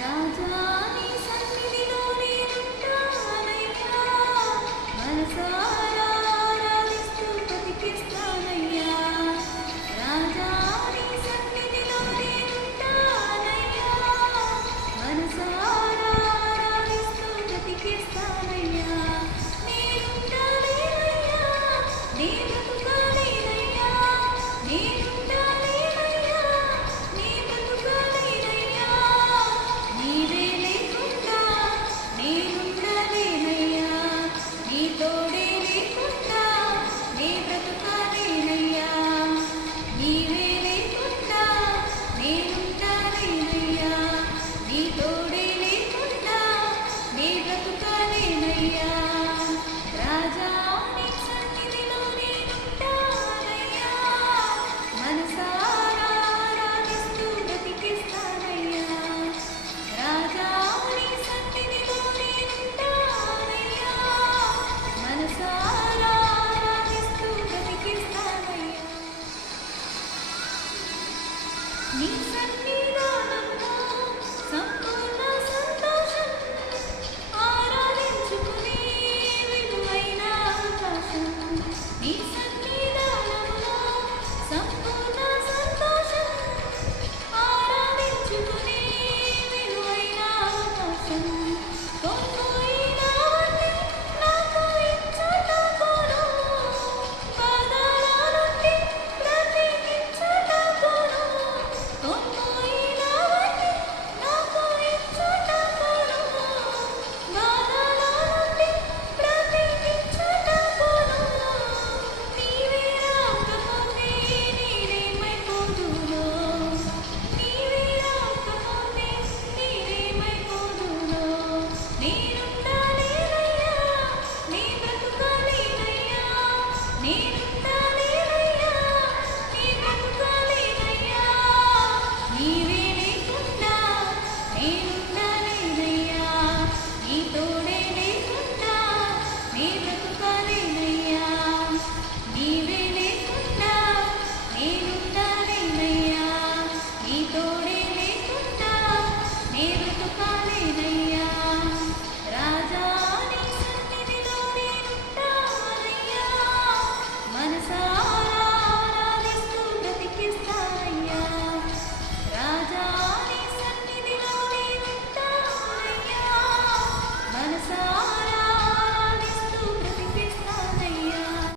రాజా నీ సన్నిధిలో నేనుంటానయ్యా, మనసారా ఆరాధిస్తూ బ్రతికిస్తానయ్యా. రాజా నీ సన్నిధిలో నేనుంటానయ్యా, మనసారా ఆరాధిస్తూ బ్రతికిస్తానయ్యా. నేనుండాలేనయ్యా, నీ బ్రతుకాలేనయ్యా, నేనుండాలేనయ్యా, నీ బ్రతుకాలేనయ్యా. నీవే లేకుండా నేనుండలేనయ్యా, నీ తోడే లేకుండా నీ బ్రతుకాలేనయ్యా. నీవే లేకుండా నేనుండలేనయ్యా, నీ తోడే లేకుండా నీ బ్రతుకాలేనయ్యా. రాజా నీ సన్నిధిలో నేనుంటానయ్యా, మనసారా ఆరాధిస్తూ బ్రతికిస్తానయ్యా. రాజా నీ సన్నిధిలో నేనుంటానయ్యా, మనసారా ఆరాధిస్తూ బ్రతికిస్తానయ్యా. నీ సన్నిధిలో